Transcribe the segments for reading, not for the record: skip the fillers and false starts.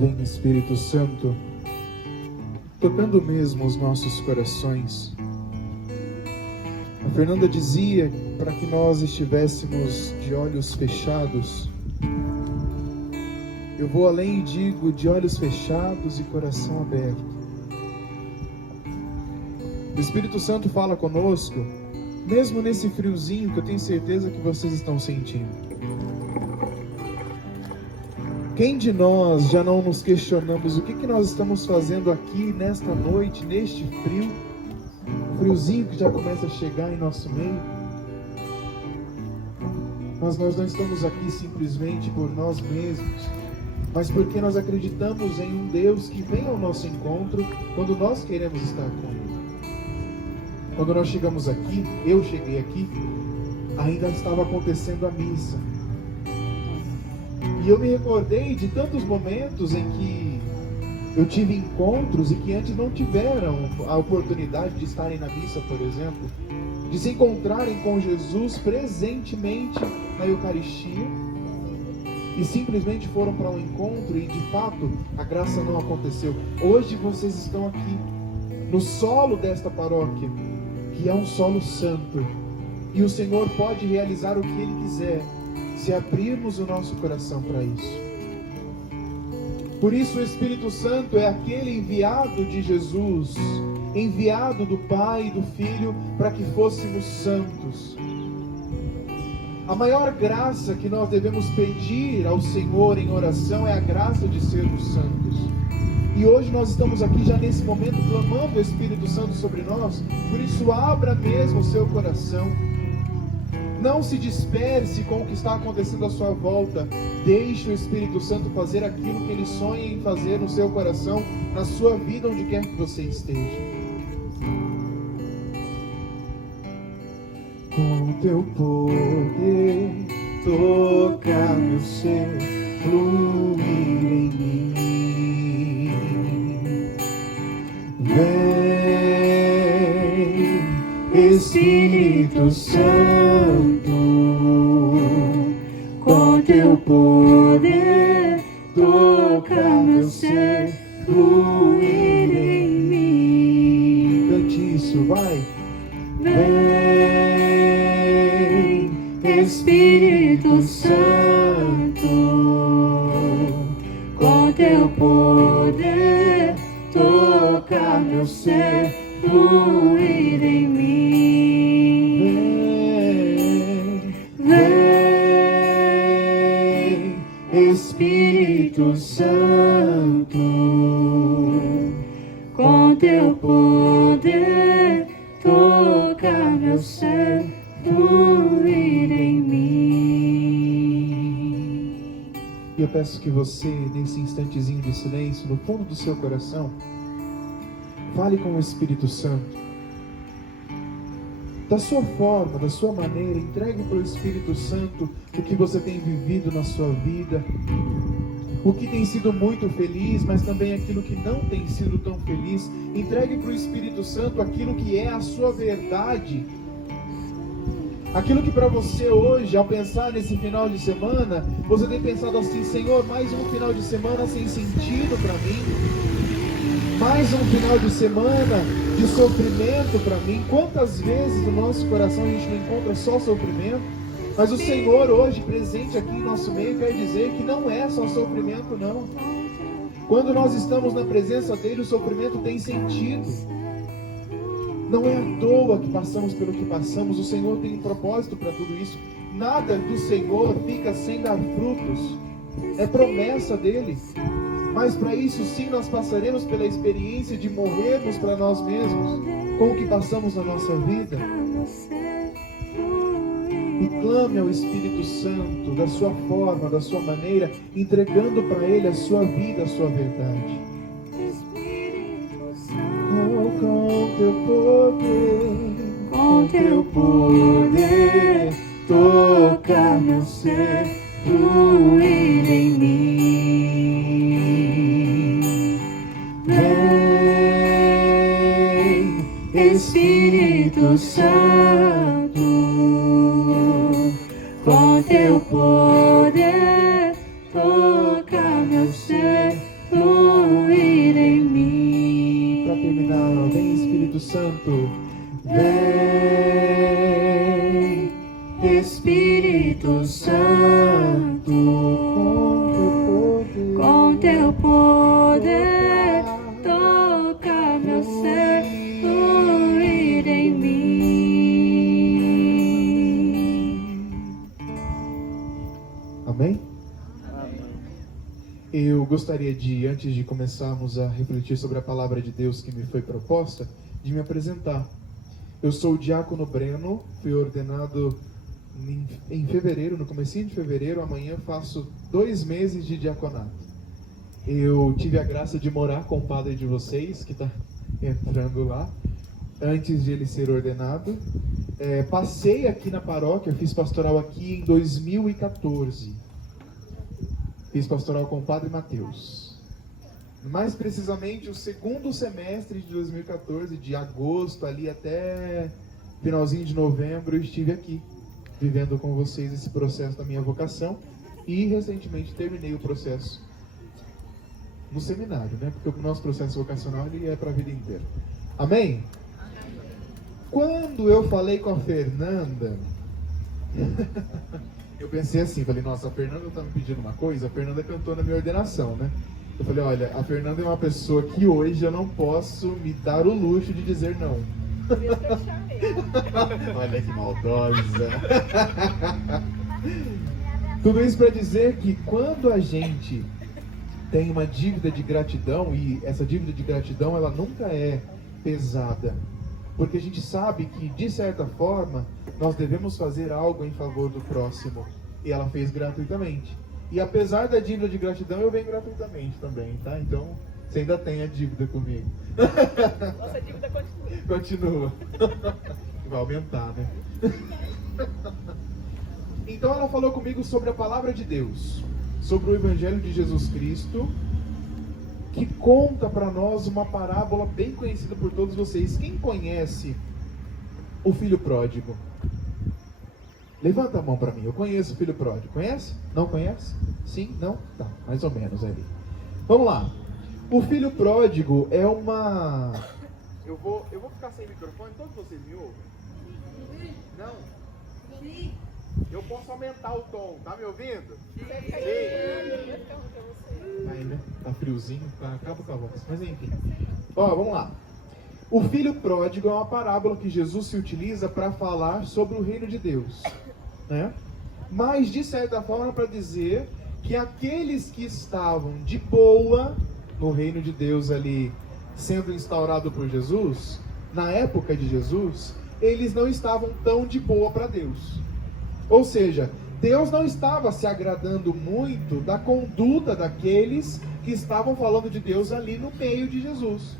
Vem, Espírito Santo, tocando mesmo os nossos corações. A Fernanda dizia para que nós estivéssemos de olhos fechados. Eu vou além e digo de olhos fechados e coração aberto. O Espírito Santo fala conosco, mesmo nesse friozinho que eu tenho certeza que vocês estão sentindo. Quem de nós já não nos questionamos o que nós estamos fazendo aqui nesta noite, neste frio, friozinho que já começa a chegar em nosso meio? Mas nós não estamos aqui simplesmente por nós mesmos, mas porque nós acreditamos em um Deus que vem ao nosso encontro quando nós queremos estar com Ele. Quando nós chegamos aqui, eu cheguei aqui, ainda estava acontecendo a missa. E eu me recordei de tantos momentos em que eu tive encontros e que antes não tiveram a oportunidade de estarem na missa, por exemplo, de se encontrarem com Jesus presentemente na Eucaristia e simplesmente foram para um encontro e de fato a graça não aconteceu. Hoje vocês estão aqui no solo desta paróquia, que é um solo santo, e o Senhor pode realizar o que Ele quiser se abrirmos o nosso coração para isso. Por isso o Espírito Santo é aquele enviado de Jesus, enviado do Pai e do Filho para que fôssemos santos. A maior graça que nós devemos pedir ao Senhor em oração é a graça de sermos santos. E hoje nós estamos aqui já nesse momento clamando o Espírito Santo sobre nós. Por isso abra mesmo o seu coração. Não se disperse com o que está acontecendo à sua volta. Deixe o Espírito Santo fazer aquilo que Ele sonha em fazer no seu coração, na sua vida, onde quer que você esteja. Com teu poder, toca meu ser, fluir em mim. Vem, Espírito Santo, com teu poder, toca meu ser, fluir em mim. Cante isso, vai. Vem, Espírito Santo, com teu poder, toca meu ser, fluir em mim. Espírito Santo, com teu poder, toca meu ser, fluir em mim. E eu peço que você, nesse instantezinho de silêncio, no fundo do seu coração, fale com o Espírito Santo. Da sua forma, da sua maneira, entregue para o Espírito Santo o que você tem vivido na sua vida, o que tem sido muito feliz, mas também aquilo que não tem sido tão feliz. Entregue para o Espírito Santo aquilo que é a sua verdade, aquilo que para você hoje, ao pensar nesse final de semana, você tem pensado assim: Senhor, mais um final de semana sem sentido para mim, mais um final de semana de sofrimento para mim. Quantas vezes no nosso coração a gente não encontra só sofrimento? Mas o Senhor hoje presente aqui em nosso meio quer dizer que não é só sofrimento, não. Quando nós estamos na presença dele, o sofrimento tem sentido. Não é à toa que passamos pelo que passamos. O Senhor tem um propósito para tudo isso. Nada do Senhor fica sem dar frutos. É promessa dele. Mas para isso sim nós passaremos pela experiência de morrermos para nós mesmos com o que passamos na nossa vida. E clame ao Espírito Santo da sua forma, da sua maneira, entregando para Ele a sua vida, a sua verdade. Oh, com teu poder, toca meu ser, fluir em mim. Vem, Espírito Santo, com teu poder, toca meu ser, Espírito Santo, com teu poder, toca meu ser, fluir em mim. Amém? Eu gostaria de, antes de começarmos a refletir sobre a palavra de Deus que me foi proposta, de me apresentar. Eu sou o diácono Breno, fui ordenado em fevereiro, no comecinho de fevereiro. Amanhã faço 2 meses de diaconato. Eu tive a graça de morar com o padre de vocês, que está entrando lá, antes de ele ser ordenado. Passei aqui na paróquia, fiz pastoral aqui em 2014. Fiz pastoral com o padre Mateus. Mais precisamente, o segundo semestre de 2014, de agosto ali até finalzinho de novembro, eu estive aqui, vivendo com vocês esse processo da minha vocação. E recentemente terminei o processo no seminário, né? Porque o nosso processo vocacional ele é para a vida inteira. Amém? Quando eu falei com a Fernanda, eu pensei assim, falei, nossa, a Fernanda está me pedindo uma coisa. A Fernanda cantou na minha ordenação, né? Eu falei, olha, a Fernanda é uma pessoa que hoje eu não posso me dar o luxo de dizer não. Olha que maldosa. Tudo isso para dizer que quando a gente tem uma dívida de gratidão, e essa dívida de gratidão ela nunca é pesada, porque a gente sabe que, de certa forma, nós devemos fazer algo em favor do próximo, e ela fez gratuitamente. E apesar da dívida de gratidão, eu venho gratuitamente também, tá? Então, você ainda tem a dívida comigo. Nossa dívida continua. Continua. Vai aumentar, né? Então ela falou comigo sobre a palavra de Deus, sobre o Evangelho de Jesus Cristo, que conta para nós uma parábola bem conhecida por todos vocês. Quem conhece o filho pródigo? Levanta a mão para mim. Eu conheço o filho pródigo. Conhece? Não conhece? Sim? Não? Tá, mais ou menos ali. Vamos lá. O filho pródigo é uma... Eu vou ficar sem microfone. Todos vocês me ouvem? Não? Sim. Eu posso aumentar o tom. Tá me ouvindo? Sim. Aí, né? Tá friozinho. Acaba com a voz. Mas enfim. Ó, vamos lá. O filho pródigo é uma parábola que Jesus se utiliza para falar sobre o reino de Deus, né? Mas, de certa forma, para dizer que aqueles que estavam de boa no reino de Deus ali, sendo instaurado por Jesus, na época de Jesus, eles não estavam tão de boa para Deus. Ou seja, Deus não estava se agradando muito da conduta daqueles que estavam falando de Deus ali no meio de Jesus.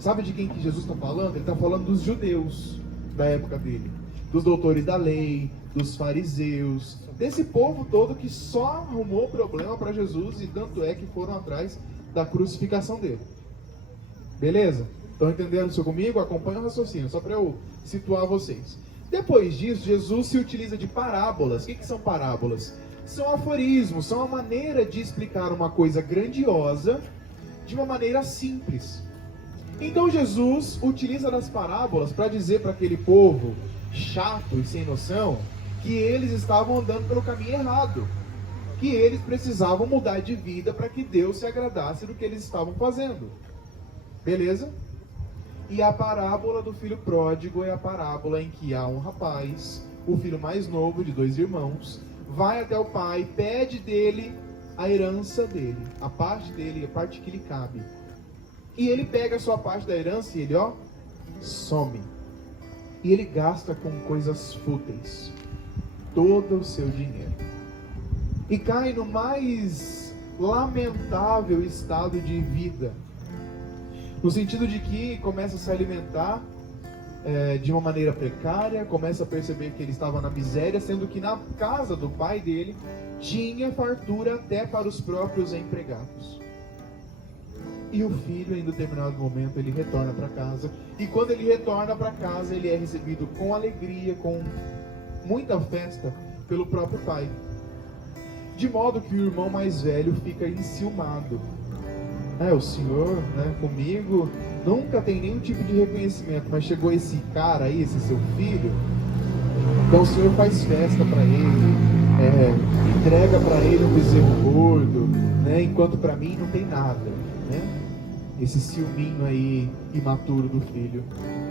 Sabe de quem que Jesus está falando? Ele está falando dos judeus da época dele, dos doutores da lei, dos fariseus, desse povo todo que só arrumou problema para Jesus, e tanto é que foram atrás da crucificação dele. Beleza? Estão entendendo isso comigo? Acompanha o raciocínio, só para eu situar vocês. Depois disso, Jesus se utiliza de parábolas. O que são parábolas? São aforismos, são a maneira de explicar uma coisa grandiosa de uma maneira simples. Então Jesus utiliza das parábolas para dizer para aquele povo chato e sem noção que eles estavam andando pelo caminho errado, que eles precisavam mudar de vida para que Deus se agradasse do que eles estavam fazendo. Beleza? E a parábola do filho pródigo é a parábola em que há um rapaz, o filho mais novo de 2 irmãos, vai até o pai, pede dele a herança dele, a parte dele, a parte que lhe cabe. E ele pega a sua parte da herança e ele, some. E ele gasta com coisas fúteis todo o seu dinheiro. E cai no mais lamentável estado de vida. No sentido de que começa a se alimentar de uma maneira precária, começa a perceber que ele estava na miséria, sendo que na casa do pai dele tinha fartura até para os próprios empregados. E o filho, em determinado momento, ele retorna para casa. E quando ele retorna para casa, ele é recebido com alegria, com muita festa pelo próprio pai. De modo que o irmão mais velho fica enciumado. O senhor, comigo, nunca tem nenhum tipo de reconhecimento, mas chegou esse cara aí, esse seu filho, Então o Senhor faz festa para ele, entrega para ele um bezerro gordo, né? Enquanto para mim não tem nada, né? Esse ciúminho aí imaturo do filho.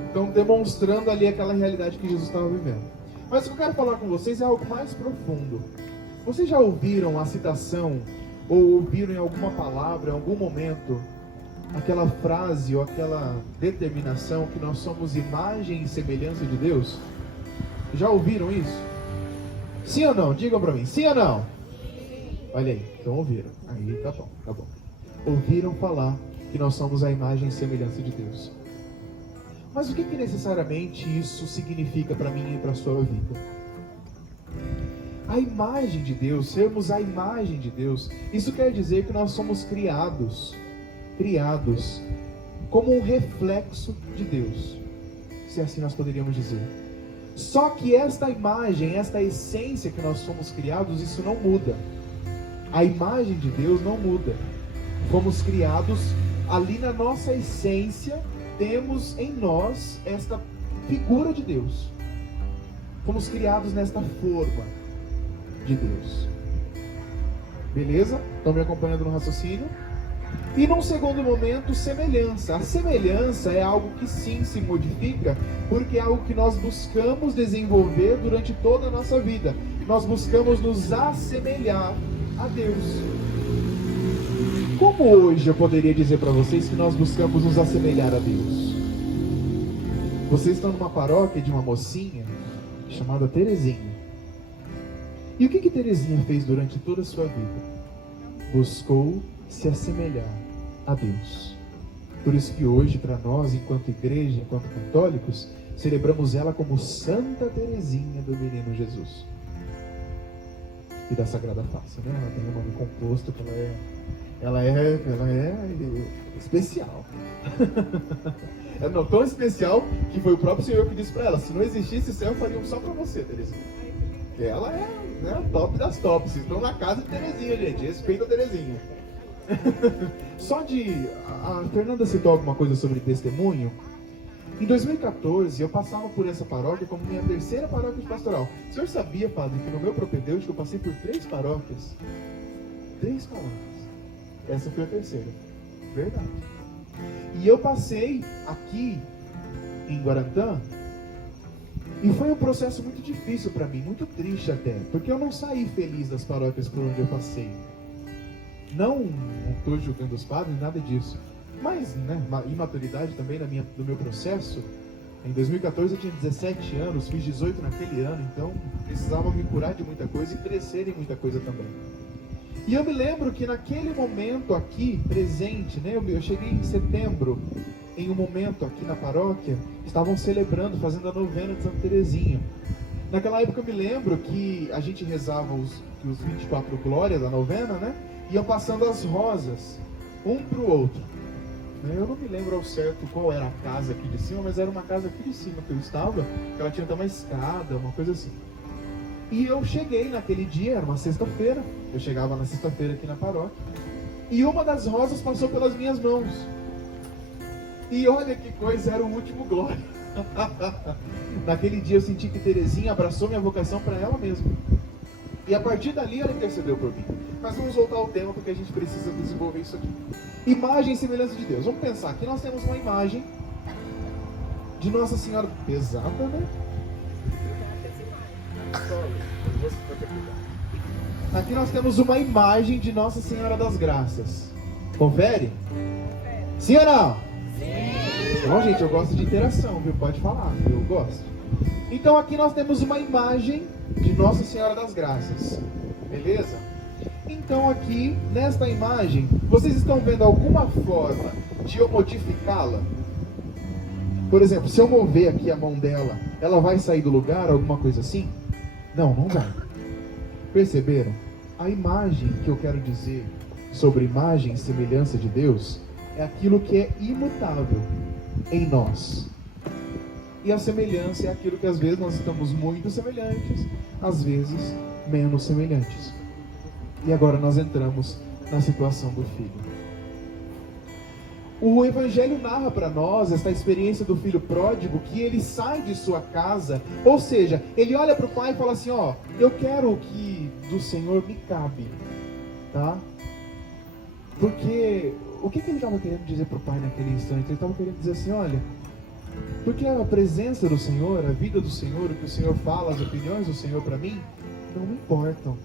Então demonstrando ali aquela realidade que Jesus estava vivendo. Mas o que eu quero falar com vocês é algo mais profundo. Vocês já ouviram a citação, ou ouviram em alguma palavra, em algum momento, aquela frase ou aquela determinação que nós somos imagem e semelhança de Deus? Já ouviram isso? Sim ou não? Digam para mim, sim ou não? Olha aí, então ouviram. Aí tá bom, tá bom. Ouviram falar que nós somos a imagem e semelhança de Deus. Mas o que necessariamente isso significa para mim e para a sua vida? A imagem de Deus, sermos a imagem de Deus, isso quer dizer que nós somos criados como um reflexo de Deus, se assim nós poderíamos dizer. Só que esta imagem, esta essência que nós somos criados, isso não muda. A imagem de Deus não muda. Fomos criados ali na nossa essência, temos em nós esta figura de Deus. Fomos criados nesta forma de Deus. Beleza? Estão me acompanhando no raciocínio? E num segundo momento, semelhança. A semelhança é algo que sim se modifica, porque é algo que nós buscamos desenvolver durante toda a nossa vida. Nós buscamos nos assemelhar a Deus. Como hoje eu poderia dizer para vocês que nós buscamos nos assemelhar a Deus? Vocês estão numa paróquia de uma mocinha chamada Terezinha. E o que Terezinha fez durante toda a sua vida? Buscou se assemelhar a Deus. Por isso que hoje, para nós, enquanto igreja, enquanto católicos, celebramos ela como Santa Terezinha do Menino Jesus. E da Sagrada Face, né? Ela tem um nome composto, que ela é especial. É não tão especial que foi o próprio Senhor que disse para ela: se não existisse céu, fariam só para você, Terezinha. Porque ela é, né, top das tops. Vocês estão na casa de Terezinha, gente. Respeita a Terezinha. Só de... A Fernanda citou alguma coisa sobre testemunho. Em 2014, eu passava por essa paróquia como minha terceira paróquia de pastoral. O senhor sabia, padre, que no meu propedêutico eu passei por 3 paróquias? 3 paróquias. Essa foi a terceira. Verdade. E eu passei aqui em Guarantã, e foi um processo muito difícil para mim, muito triste até, porque eu não saí feliz das paróquias por onde eu passei. Não estou julgando os padres, nada disso. Mas, né, imaturidade também do meu processo. Em 2014 eu tinha 17 anos, fiz 18 naquele ano, então precisava me curar de muita coisa e crescer em muita coisa também. E eu me lembro que naquele momento aqui, presente, né, eu cheguei em setembro, em um momento aqui na paróquia, estavam celebrando, fazendo a novena de Santa Terezinha. Naquela época eu me lembro que a gente rezava os 24 glórias da novena, né? Iam passando as rosas, um para o outro. Eu não me lembro ao certo qual era a casa aqui de cima, mas era uma casa aqui de cima que eu estava, que ela tinha até uma escada, uma coisa assim. E eu cheguei naquele dia, era uma sexta-feira, eu chegava na sexta-feira aqui na paróquia, e uma das rosas passou pelas minhas mãos. E olha que coisa, era o último glória. Naquele dia eu senti que Terezinha abraçou minha vocação para ela mesma. E a partir dali ela intercedeu por mim. Mas vamos voltar ao tema, porque a gente precisa desenvolver isso aqui. Imagem e semelhança de Deus. Vamos pensar, aqui nós temos uma imagem de Nossa Senhora. Pesada, né? Aqui nós temos uma imagem de Nossa Senhora das Graças. Confere? Sim ou não? Sim! Bom, gente, eu gosto de interação, viu? Pode falar, eu gosto. Então aqui nós temos uma imagem de Nossa Senhora das Graças. Beleza? Então aqui, nesta imagem, vocês estão vendo alguma forma de eu modificá-la? Por exemplo, se eu mover aqui a mão dela, ela vai sair do lugar, alguma coisa assim? Não, não vai. Perceberam? A imagem que eu quero dizer sobre imagem e semelhança de Deus é aquilo que é imutável em nós. E a semelhança é aquilo que às vezes nós estamos muito semelhantes, às vezes menos semelhantes. E agora nós entramos na situação do filho. O Evangelho narra para nós essa experiência do filho pródigo, que ele sai de sua casa, ou seja, ele olha para o pai e fala assim, ó, eu quero o que do Senhor me cabe, tá? Porque, o que ele estava querendo dizer para o pai naquele instante? Ele estava querendo dizer assim, olha, porque a presença do Senhor, a vida do Senhor, o que o Senhor fala, as opiniões do Senhor para mim, não me importam.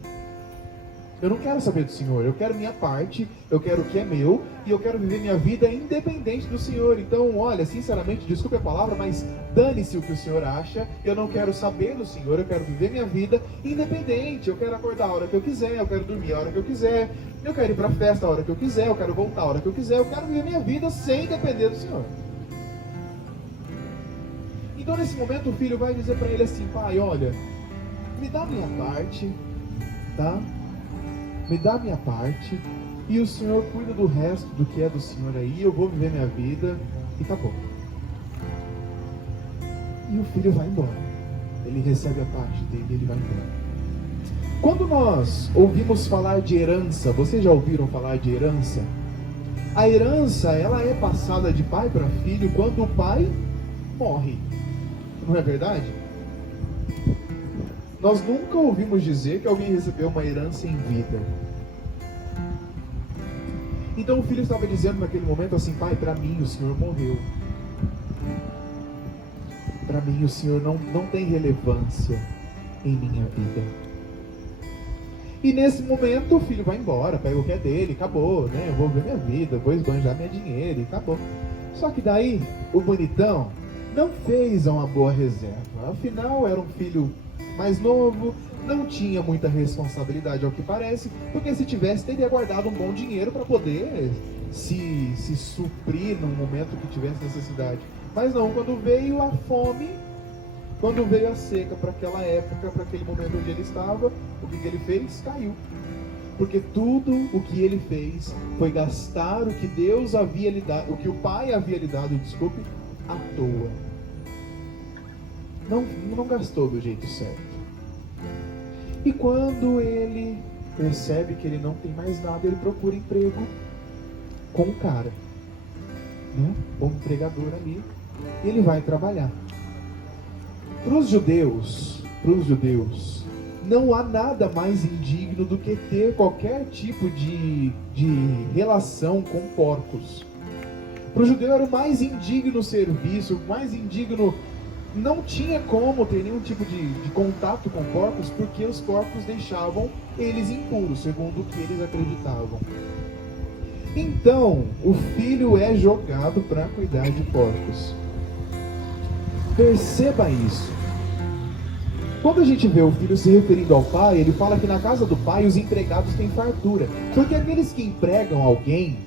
Eu não quero saber do Senhor, eu quero minha parte, eu quero o que é meu, e eu quero viver minha vida independente do Senhor. Então, olha, sinceramente, desculpe a palavra, mas dane-se o que o Senhor acha, eu não quero saber do Senhor, eu quero viver minha vida independente. Eu quero acordar a hora que eu quiser, eu quero dormir a hora que eu quiser, eu quero ir para a festa a hora que eu quiser, eu quero voltar a hora que eu quiser, eu quero viver minha vida sem depender do Senhor. Então, nesse momento, o filho vai dizer para ele assim, pai, olha, me dá a minha parte, tá? Me dá a minha parte, e o Senhor cuida do resto do que é do Senhor aí, eu vou viver minha vida, e tá bom. E o filho vai embora. Ele recebe a parte dele e ele vai embora. Quando nós ouvimos falar de herança, vocês já ouviram falar de herança? A herança, ela é passada de pai para filho quando o pai morre. Não é verdade? Nós nunca ouvimos dizer que alguém recebeu uma herança em vida. Então o filho estava dizendo naquele momento assim, pai, para mim o Senhor morreu. Para mim o Senhor não tem relevância em minha vida. E nesse momento o filho vai embora, pega o que é dele, acabou, né? Eu vou ver minha vida, vou esbanjar meu dinheiro e acabou. Só que daí o bonitão não fez uma boa reserva. Afinal era um filho mais novo, não tinha muita responsabilidade ao que parece, porque se tivesse, teria guardado um bom dinheiro para poder se suprir num momento que tivesse necessidade. Mas não, quando veio a fome, quando veio a seca para aquela época, para aquele momento onde ele estava, o que ele fez? Caiu. Porque tudo o que ele fez foi gastar o que Deus havia lhe dado, o que o pai havia lhe dado, desculpe, à toa. Não gastou do jeito certo. E quando ele percebe que ele não tem mais nada, ele procura emprego com um cara, né? Um empregador ali, e ele vai trabalhar. Para os judeus, não há nada mais indigno do que ter qualquer tipo de relação com porcos. Para o judeu era o mais indigno serviço, o mais indigno. Não tinha como ter nenhum tipo de contato com porcos, porque os porcos deixavam eles impuros, segundo o que eles acreditavam. Então, o filho é jogado para cuidar de porcos. Perceba isso. Quando a gente vê o filho se referindo ao pai, ele fala que na casa do pai os empregados têm fartura. Porque aqueles que empregam alguém,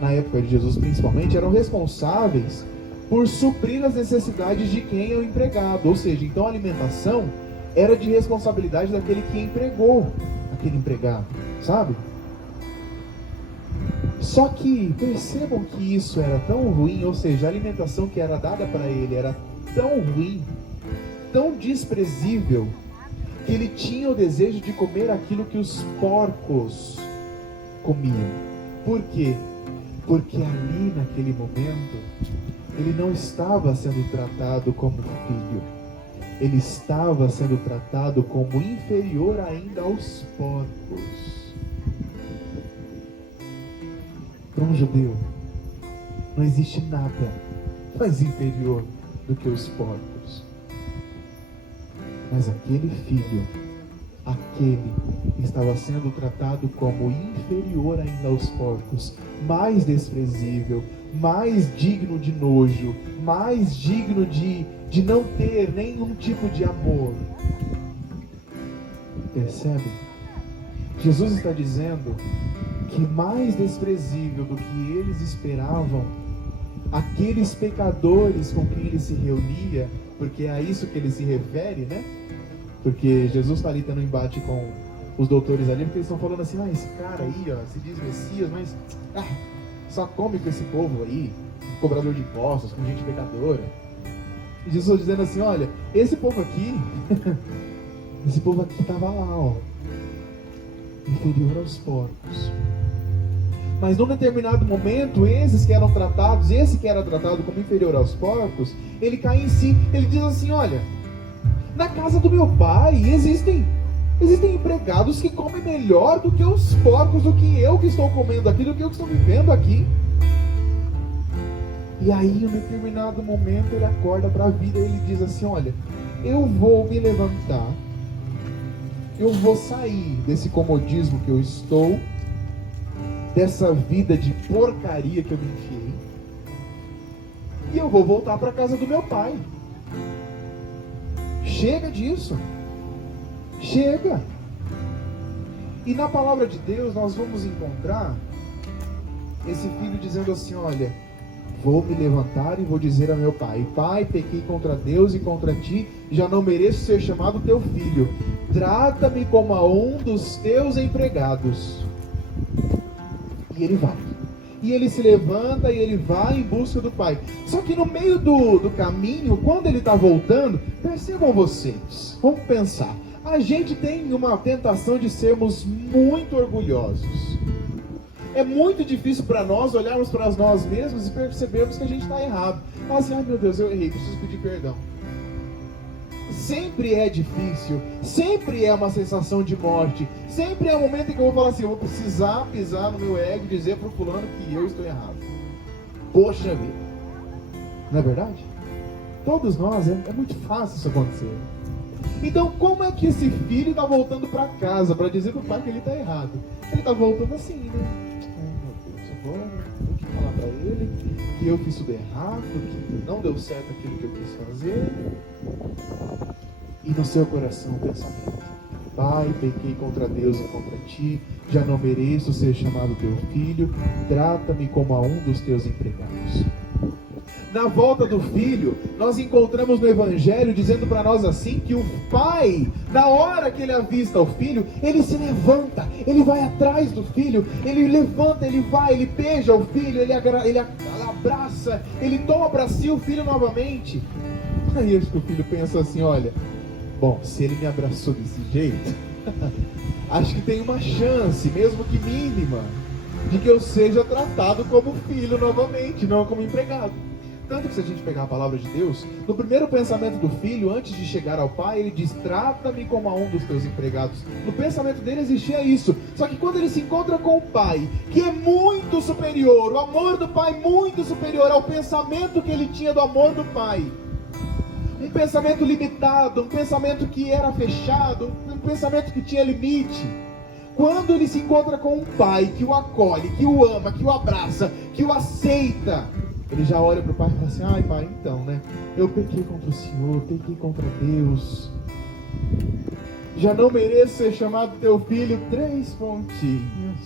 na época de Jesus principalmente, eram responsáveis por suprir as necessidades de quem é o empregado. Ou seja, então a alimentação era de responsabilidade daquele que empregou aquele empregado, sabe? Só que percebam que isso era tão ruim, ou seja, a alimentação que era dada para ele era tão ruim, tão desprezível, que ele tinha o desejo de comer aquilo que os porcos comiam. Por quê? Porque ali naquele momento ele não estava sendo tratado como filho, ele estava sendo tratado como inferior ainda aos porcos. Para um judeu, não existe nada mais inferior do que os porcos. Mas aquele filho, estava sendo tratado como inferior ainda aos porcos, mais desprezível, mais digno de nojo, mais digno de não ter nenhum tipo de amor. Percebe? Jesus está dizendo que mais desprezível do que eles esperavam, aqueles pecadores com quem ele se reunia, porque é a isso que ele se refere, né? Porque Jesus está ali tendo um embate com os doutores ali, porque eles estão falando assim, esse cara aí, ó, se diz Messias, mas só come com esse povo aí, cobrador de impostos, com gente pecadora. E Jesus dizendo assim, olha, esse povo aqui estava lá, ó, inferior aos porcos. Mas num determinado momento, esse que era tratado como inferior aos porcos, ele cai em si, ele diz assim: olha, na casa do meu pai existem empregados que comem melhor do que os porcos, do que eu que estou comendo aqui, do que eu que estou vivendo aqui. E aí, em um determinado momento, ele acorda para a vida e ele diz assim: olha, eu vou me levantar, eu vou sair desse comodismo que eu estou, dessa vida de porcaria que eu me enfiei, e eu vou voltar para a casa do meu pai. Chega disso. Chega. E na palavra de Deus nós vamos encontrar esse filho dizendo assim: olha, vou me levantar e vou dizer a meu pai: pai, pequei contra Deus e contra ti, já não mereço ser chamado teu filho. Trata-me como a um dos teus empregados. E ele vai. E ele se levanta e ele vai em busca do pai. Só que no meio do caminho, quando ele está voltando, percebam vocês, vamos pensar. A gente tem uma tentação de sermos muito orgulhosos. É muito difícil para nós olharmos para nós mesmos e percebermos que a gente está errado. Falar assim: ai meu Deus, eu errei, preciso pedir perdão. Sempre é difícil, sempre é uma sensação de morte, sempre é um momento em que eu vou falar assim: eu vou precisar pisar no meu ego e dizer para o fulano que eu estou errado. Poxa vida, não é verdade? Todos nós, é muito fácil isso acontecer. Então, como é que esse filho está voltando para casa para dizer para o pai que ele está errado? Ele está voltando assim, né? Ai meu Deus, agora eu tenho que falar para ele que eu fiz tudo errado, que não deu certo aquilo que eu quis fazer. E no seu coração o pensamento: pai, pequei contra Deus e contra ti, já não mereço ser chamado teu filho, trata-me como a um dos teus empregados. Na volta do filho, nós encontramos no Evangelho dizendo para nós assim, que o pai, na hora que ele avista o filho, ele se levanta, ele vai atrás do filho, ele levanta, ele vai, ele beija o filho, ele abraça, ele toma para si o filho novamente. Aí acho que o filho pensa assim: olha, bom, se ele me abraçou desse jeito, acho que tem uma chance, mesmo que mínima, de que eu seja tratado como filho novamente, não como empregado. Tanto que se a gente pegar a palavra de Deus, no primeiro pensamento do filho, antes de chegar ao pai, ele diz: trata-me como a um dos teus empregados. No pensamento dele existia isso. Só que quando ele se encontra com o pai, que é muito superior, o amor do pai muito superior ao pensamento que ele tinha do amor do pai, um pensamento limitado, um pensamento que era fechado, um pensamento que tinha limite. Quando ele se encontra com um pai que o acolhe, que o ama, que o abraça, que o aceita, ele já olha para o pai e fala assim: ai pai, então, né? Eu pequei contra o Senhor, pequei contra Deus. Já não mereço ser chamado teu filho. 3 pontinhos.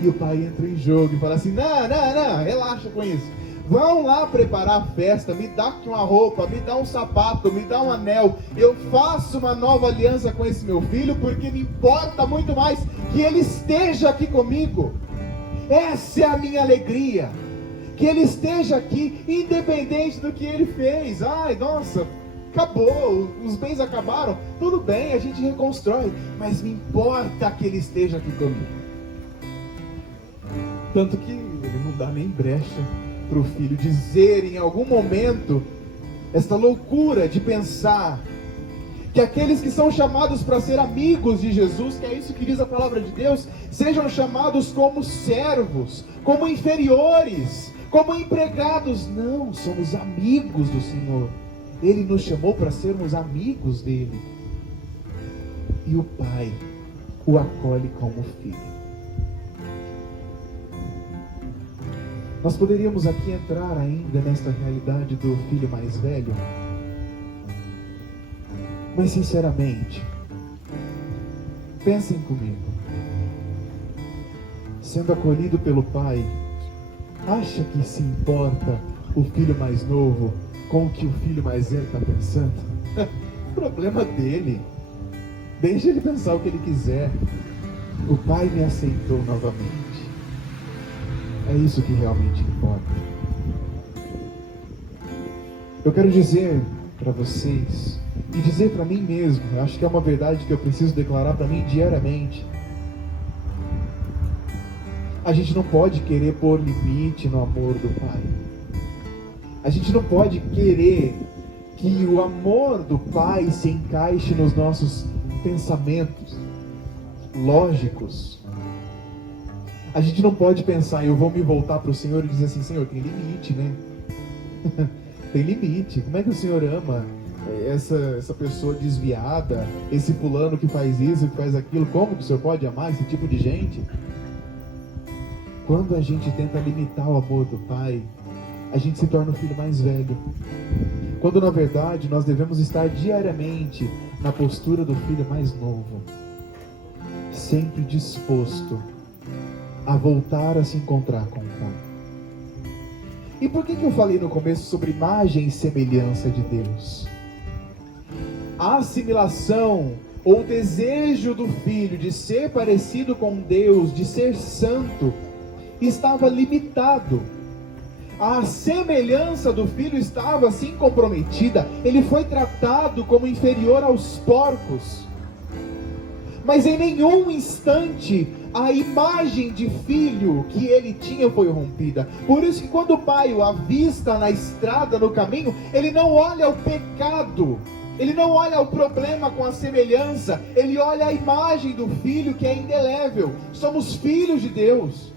E o pai entra em jogo e fala assim: não, relaxa com isso. Vão lá preparar a festa, me dá aqui uma roupa, me dá um sapato, me dá um anel. Eu faço uma nova aliança com esse meu filho, porque me importa muito mais que ele esteja aqui comigo. Essa é a minha alegria, que ele esteja aqui, independente do que ele fez. Ai, nossa, acabou, os bens acabaram, tudo bem, a gente reconstrói, mas me importa que ele esteja aqui comigo. Tanto que ele não dá nem brecha para o filho dizer em algum momento esta loucura de pensar que aqueles que são chamados para ser amigos de Jesus, que é isso que diz a palavra de Deus, sejam chamados como servos, como inferiores, como empregados. Não, somos amigos do Senhor. Ele nos chamou para sermos amigos dele. E o Pai o acolhe como filho. Nós poderíamos aqui entrar ainda nesta realidade do filho mais velho, mas sinceramente, pensem comigo. Sendo acolhido pelo pai, acha que se importa o filho mais novo com o que o filho mais velho está pensando? Problema dele. Deixa ele pensar o que ele quiser. O pai me aceitou novamente. É isso que realmente importa. Eu quero dizer para vocês, e dizer para mim mesmo, acho que é uma verdade que eu preciso declarar para mim diariamente, A gente não pode querer pôr limite no amor do Pai. A gente não pode querer que o amor do Pai se encaixe nos nossos pensamentos lógicos. A gente não pode pensar, eu vou me voltar para o Senhor e dizer assim, Senhor, tem limite, né? Tem limite. Como é que o Senhor ama essa pessoa desviada, esse fulano que faz isso, que faz aquilo? Como que o Senhor pode amar esse tipo de gente? Quando a gente tenta limitar o amor do Pai, a gente se torna o filho mais velho. Quando na verdade nós devemos estar diariamente na postura do filho mais novo, sempre disposto a voltar a se encontrar com o Pai. E por que eu falei no começo sobre imagem e semelhança de Deus? A assimilação ou o desejo do filho de ser parecido com Deus, de ser santo, estava limitado. A semelhança do filho estava assim comprometida. Ele foi tratado como inferior aos porcos. Mas em nenhum instante a imagem de filho que ele tinha foi rompida. Por isso que quando o pai o avista na estrada, no caminho, ele não olha o pecado, ele não olha o problema com a semelhança, ele olha a imagem do filho que é indelével. Somos filhos de Deus.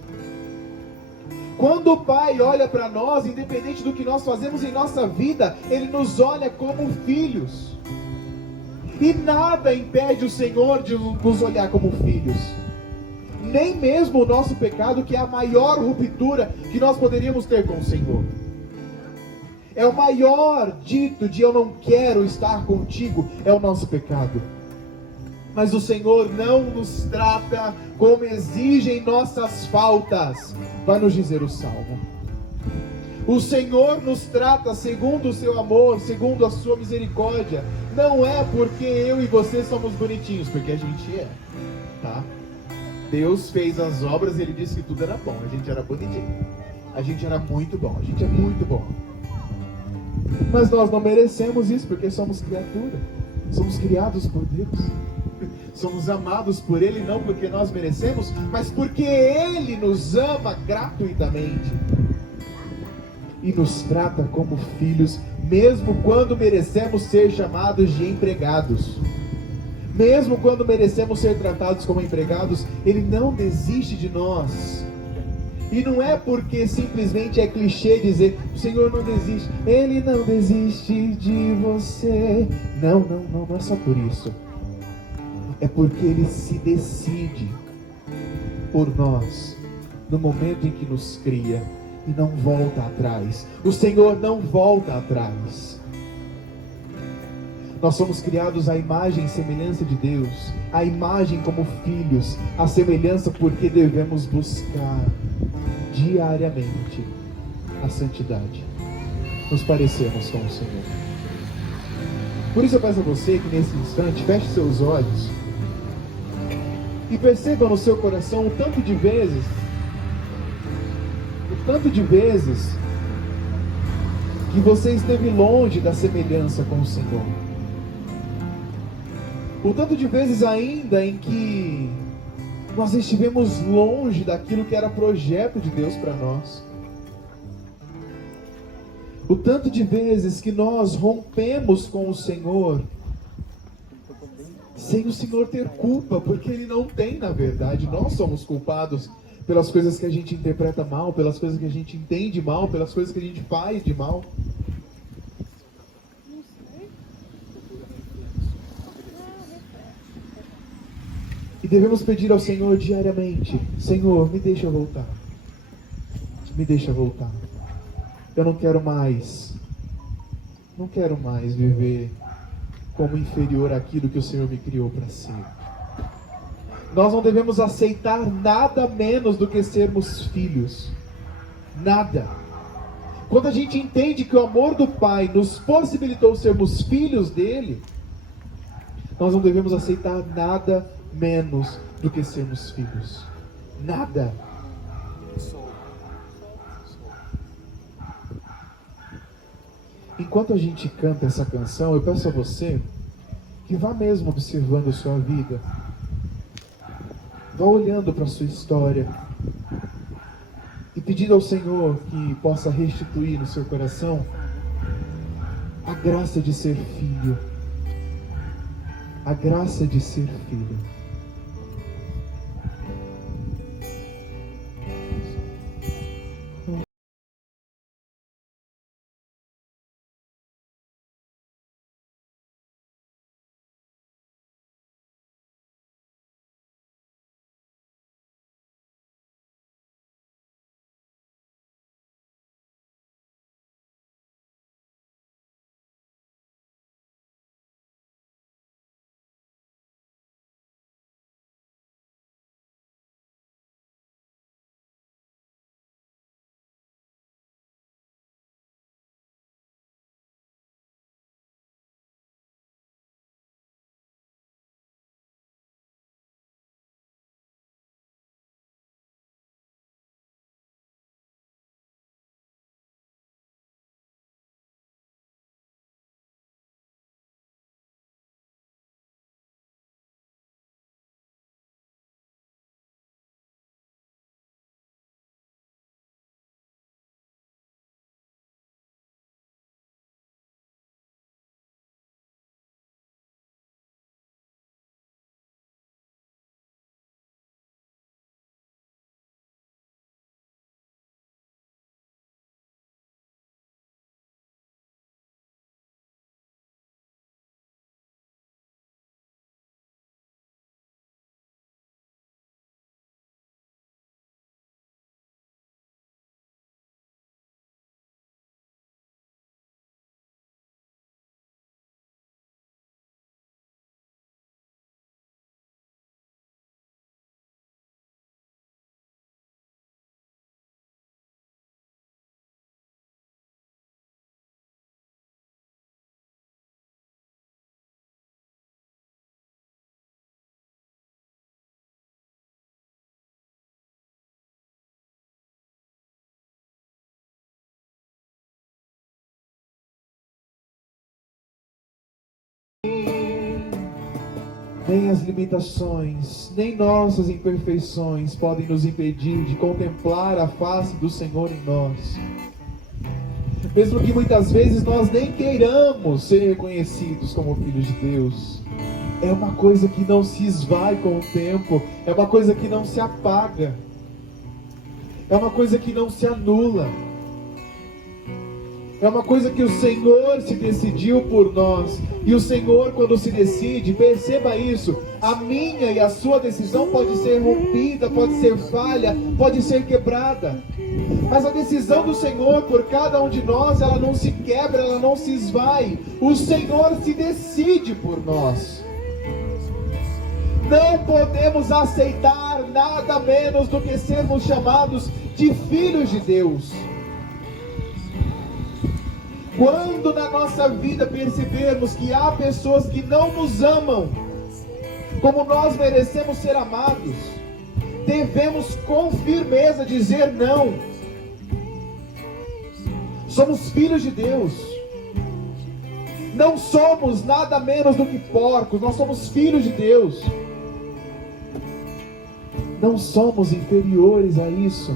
Quando o Pai olha para nós, independente do que nós fazemos em nossa vida, Ele nos olha como filhos. E nada impede o Senhor de nos olhar como filhos. Nem mesmo o nosso pecado, que é a maior ruptura que nós poderíamos ter com o Senhor. É o maior dito de eu não quero estar contigo, é o nosso pecado. Mas o Senhor não nos trata como exigem nossas faltas, vai nos dizer o Salmo. O Senhor nos trata segundo o seu amor, segundo a sua misericórdia. Não é porque eu e você somos bonitinhos, porque a gente é, tá? Deus fez as obras e Ele disse que tudo era bom, a gente era bonitinho. A gente era muito bom, a gente é muito bom. Mas nós não merecemos isso, porque somos criatura. Somos criados por Deus. Somos amados por Ele, não porque nós merecemos, mas porque Ele nos ama gratuitamente. E nos trata como filhos, mesmo quando merecemos ser chamados de empregados. Mesmo quando merecemos ser tratados como empregados, Ele não desiste de nós. E não é porque simplesmente é clichê dizer, o Senhor não desiste, Ele não desiste de você. Não é só por isso. É porque Ele se decide por nós no momento em que nos cria e não volta atrás. O Senhor não volta atrás. Nós somos criados à imagem e semelhança de Deus, a imagem como filhos, a semelhança porque devemos buscar diariamente a santidade, nos parecermos com o Senhor. Por isso eu peço a você que nesse instante feche seus olhos e perceba no seu coração o tanto de vezes que você esteve longe da semelhança com o Senhor. O tanto de vezes ainda em que nós estivemos longe daquilo que era projeto de Deus para nós. O tanto de vezes que nós rompemos com o Senhor sem o Senhor ter culpa, porque Ele não tem, na verdade. Nós somos culpados pelas coisas que a gente interpreta mal, pelas coisas que a gente entende mal, pelas coisas que a gente faz de mal. E devemos pedir ao Senhor diariamente, Senhor, me deixa voltar. Me deixa voltar. Eu não quero mais viver como inferior àquilo que o Senhor me criou para ser. Nós não devemos aceitar nada menos do que sermos filhos. Nada. Quando a gente entende que o amor do Pai nos possibilitou sermos filhos dele, nós não devemos aceitar nada menos do que sermos filhos. Nada. Enquanto a gente canta essa canção, eu peço a você que vá mesmo observando a sua vida. Vá olhando para a sua história. pedindo ao Senhor que possa restituir no seu coração a graça de ser filho. A graça de ser filho. Nem as limitações, nem nossas imperfeições podem nos impedir de contemplar a face do Senhor em nós. Mesmo que muitas vezes nós nem queiramos ser reconhecidos como filhos de Deus, é uma coisa que não se esvai com o tempo, é uma coisa que não se apaga, é uma coisa que não se anula. É uma coisa que o Senhor se decidiu por nós. E o Senhor, quando se decide, perceba isso, a minha e a sua decisão pode ser rompida, pode ser falha, pode ser quebrada. Mas a decisão do Senhor por cada um de nós, ela não se quebra, ela não se esvai. O Senhor se decide por nós. Não podemos aceitar nada menos do que sermos chamados de filhos de Deus. Quando na nossa vida percebermos que há pessoas que não nos amam como nós merecemos ser amados, devemos com firmeza dizer não. Somos filhos de Deus. Não somos nada menos do que porcos, nós somos filhos de Deus. Não somos inferiores a isso.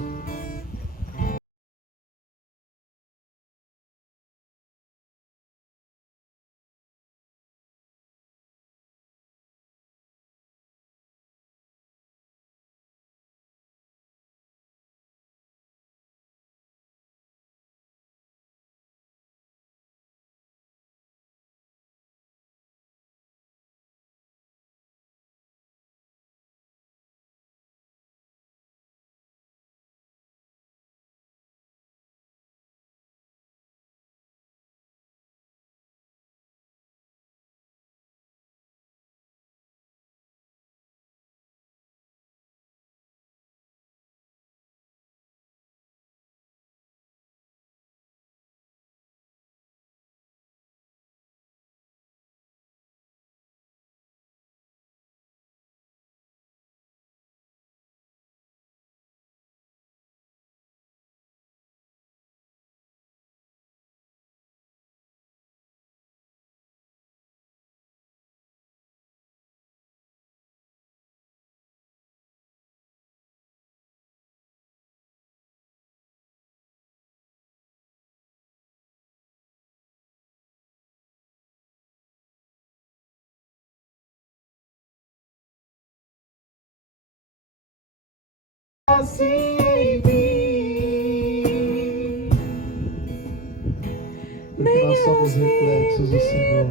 face em mim. Porque nós somos reflexos do Senhor.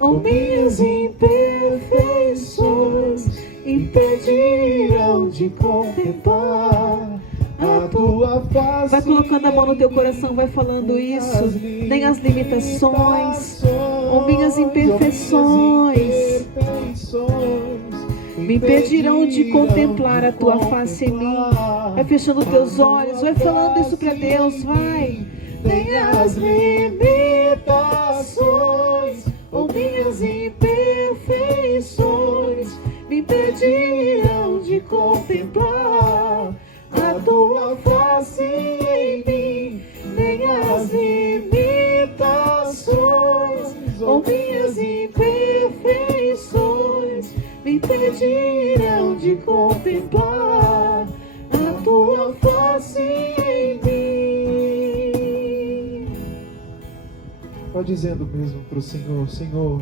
Ou minhas imperfeições impedirão de contemplar A tua face. Vai colocando a mão no teu coração, vai falando isso. Nem as limitações ou minhas imperfeições me impedirão de contemplar a tua face em mim. Vai fechando teus olhos, vai falando isso para Deus, vai. Nem as limitações ou minhas imperfeições me impedirão de contemplar a tua face em mim. nem as limitações ou minhas imperfeições me impedirão de contemplar a tua face em mim. Vai dizendo mesmo para o Senhor: Senhor,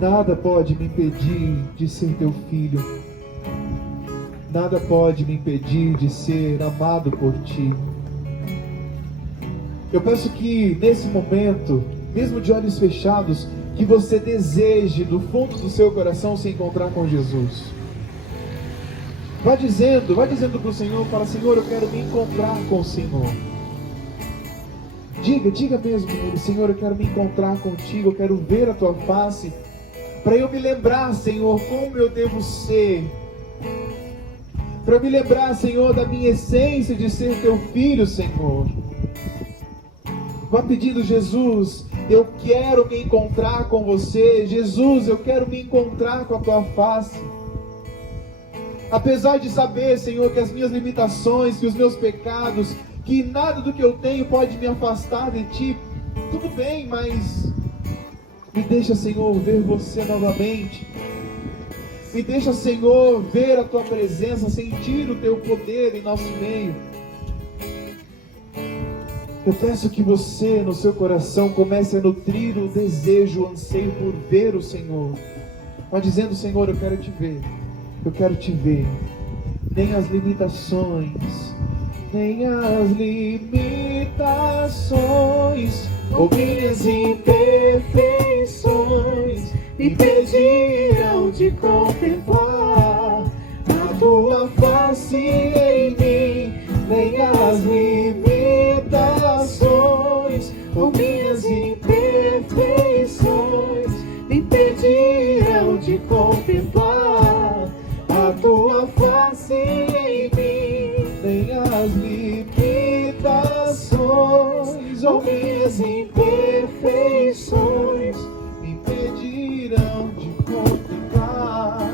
nada pode me impedir de ser teu filho. Nada pode me impedir de ser amado por ti. Eu peço que nesse momento, mesmo de olhos fechados, que você deseje do fundo do seu coração se encontrar com Jesus. Vai dizendo para o Senhor, fala: Senhor, eu quero me encontrar com o Senhor. Diga mesmo para Ele: Senhor, eu quero me encontrar contigo, eu quero ver a tua face, para eu me lembrar, Senhor, como eu devo ser, para eu me lembrar, Senhor, da minha essência de ser teu filho, Senhor. Vá pedindo: Jesus, eu quero me encontrar com você. Jesus, eu quero me encontrar com a tua face. Apesar de saber, Senhor, que as minhas limitações, que os meus pecados, que nada do que eu tenho pode me afastar de ti, tudo bem, mas me deixa, Senhor, ver você novamente. Me deixa, Senhor, ver a tua presença, sentir o teu poder em nosso meio. Eu peço que você, no seu coração, comece a nutrir o desejo, o anseio por ver o Senhor. Vai dizendo: Senhor, eu quero te ver. Eu quero te ver. Nem as limitações, nem as limitações, ou minhas imperfeições me impedirão de contemplar a tua face em mim. Nem as limitações, ou minhas imperfeições me impedirão de contemplar a tua face em mim. Nem as limitações, ou minhas imperfeições me impedirão de contemplar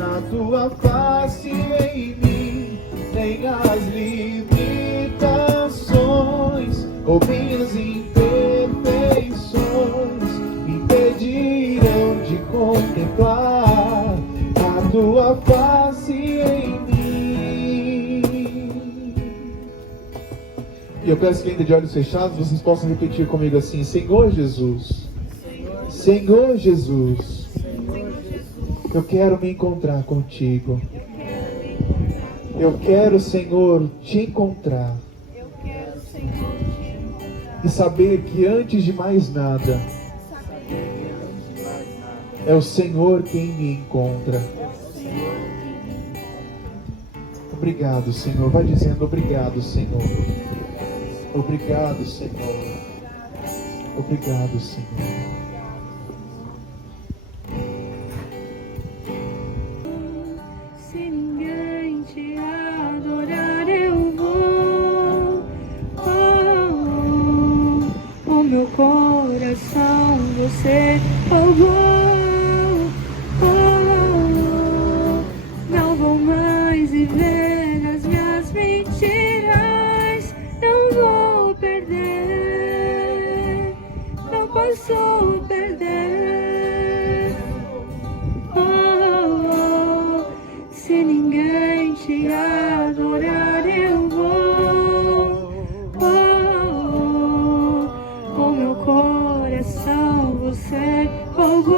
a tua face em mim. Nem as limitações ou minhas imperfeições me impedirão de contemplar a tua face em mim. E eu peço que, ainda de olhos fechados, vocês possam repetir comigo assim: Senhor Jesus, Senhor Jesus, eu quero me encontrar contigo. Eu quero, Senhor, te encontrar. E saber que antes de mais nada, é o Senhor quem me encontra. Obrigado, Senhor. Vai dizendo: obrigado, Senhor. Obrigado, Senhor. Obrigado, Senhor. Se ninguém te adorar, eu vou. O meu coração você roubou. Não vou mais viver as minhas mentiras. Não vou perder. Não posso perder. Se ninguém te adorar, eu vou. O meu coração você roubou.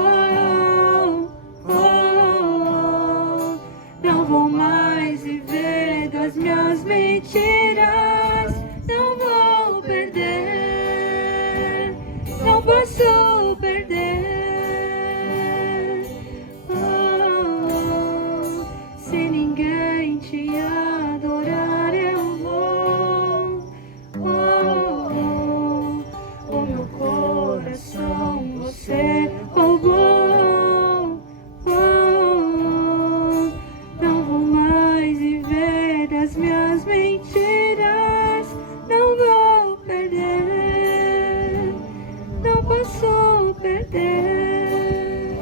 Não vou vou perder.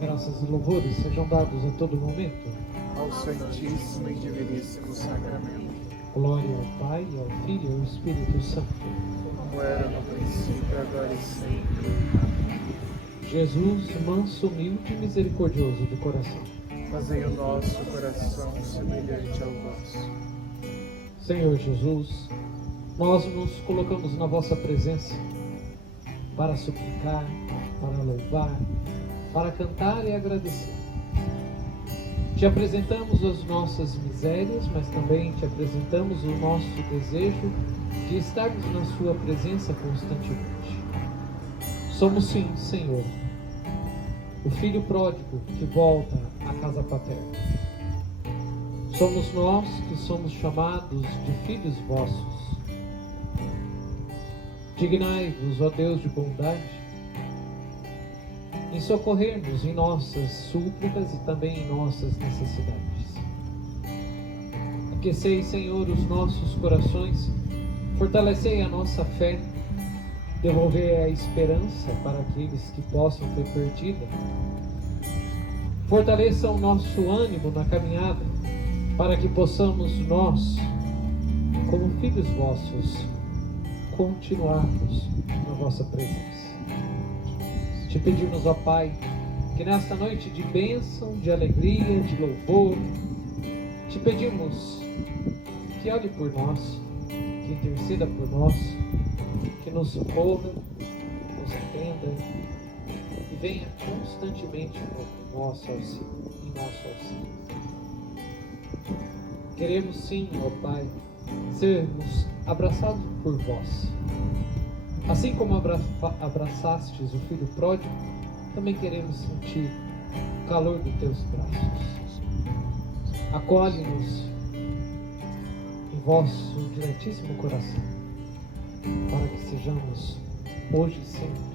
Graças e louvores sejam dados a todo momento. Ao Santíssimo e Diviníssimo Sacramento, Glória ao Pai, ao Filho e ao Espírito Santo. como era no princípio, agora e sempre. Jesus, manso, humilde e misericordioso de coração. Fazei o nosso coração semelhante ao vosso. Senhor Jesus, nós nos colocamos na vossa presença para suplicar, para louvar, para cantar e agradecer. Te apresentamos as nossas misérias, mas também te apresentamos o nosso desejo de estarmos na sua presença constantemente. Somos sim, Senhor, o filho pródigo que volta à casa paterna. Somos nós que somos chamados de filhos vossos. Dignai-vos, ó Deus de bondade, em socorrer-nos em nossas súplicas e também em nossas necessidades. Aquecei, Senhor, os nossos corações, fortalecei a nossa fé, devolver a esperança para aqueles que possam ter perdido. Fortaleça o nosso ânimo na caminhada, para que possamos nós, como filhos vossos, continuarmos na vossa presença. Te pedimos, ó Pai, que nesta noite de bênção, de alegria, de louvor, te pedimos que olhe por nós, que interceda por nós, que nos socorra, nos atenda e venha constantemente em nosso auxílio. Queremos sim, ó Pai, sermos abraçados por vós. Assim como abraçastes o filho pródigo, também queremos sentir o calor dos teus braços. Acolhe-nos em vosso diletíssimo coração, para que sejamos hoje e sempre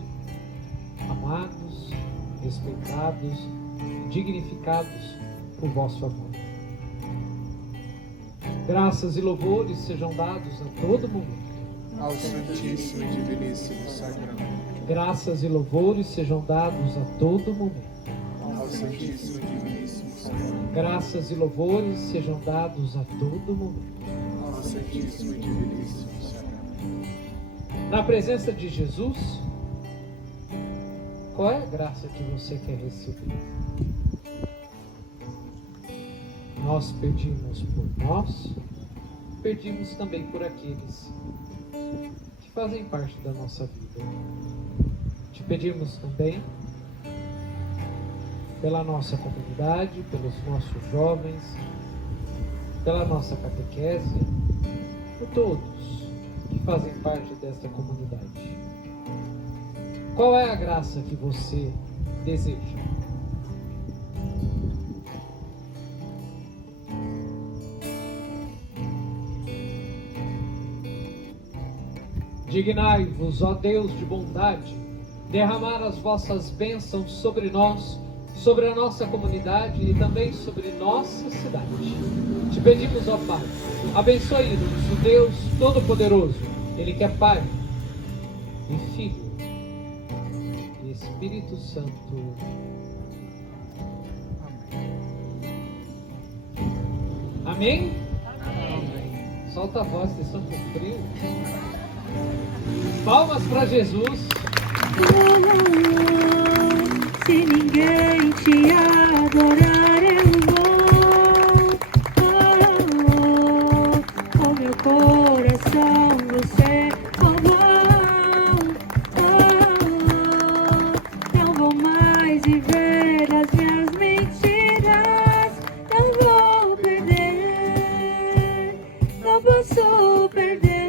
amados, respeitados e dignificados por vosso amor. Graças e louvores sejam dados a todo momento Ao Santíssimo e Diviníssimo Sacramento, Graças e louvores sejam dados a todo momento. ao Santíssimo e Diviníssimo Sacramento, Graças e louvores sejam dados a todo momento. ao Santíssimo e Diviníssimo Sacramento. Na presença de Jesus, qual é a graça que você quer receber? Nós pedimos por nós, pedimos também por aqueles que fazem parte da nossa vida. Te pedimos também pela nossa comunidade, pelos nossos jovens, pela nossa catequese, por todos que fazem parte desta comunidade. Qual é a graça que você deseja? Dignai-vos, ó Deus de bondade, derramar as vossas bênçãos sobre nós, sobre a nossa comunidade e também sobre nossa cidade. Te pedimos, ó Pai, abençoe-nos, o Deus Todo-Poderoso, Ele que é Pai e Filho e Espírito Santo. Amém? Amém. Solta a voz, vocês estão com frio. Palmas para Jesus. Se ninguém te adorar, eu vou. Oh, meu coração, você não vou mais viver as minhas mentiras. Não vou perder, não posso perder.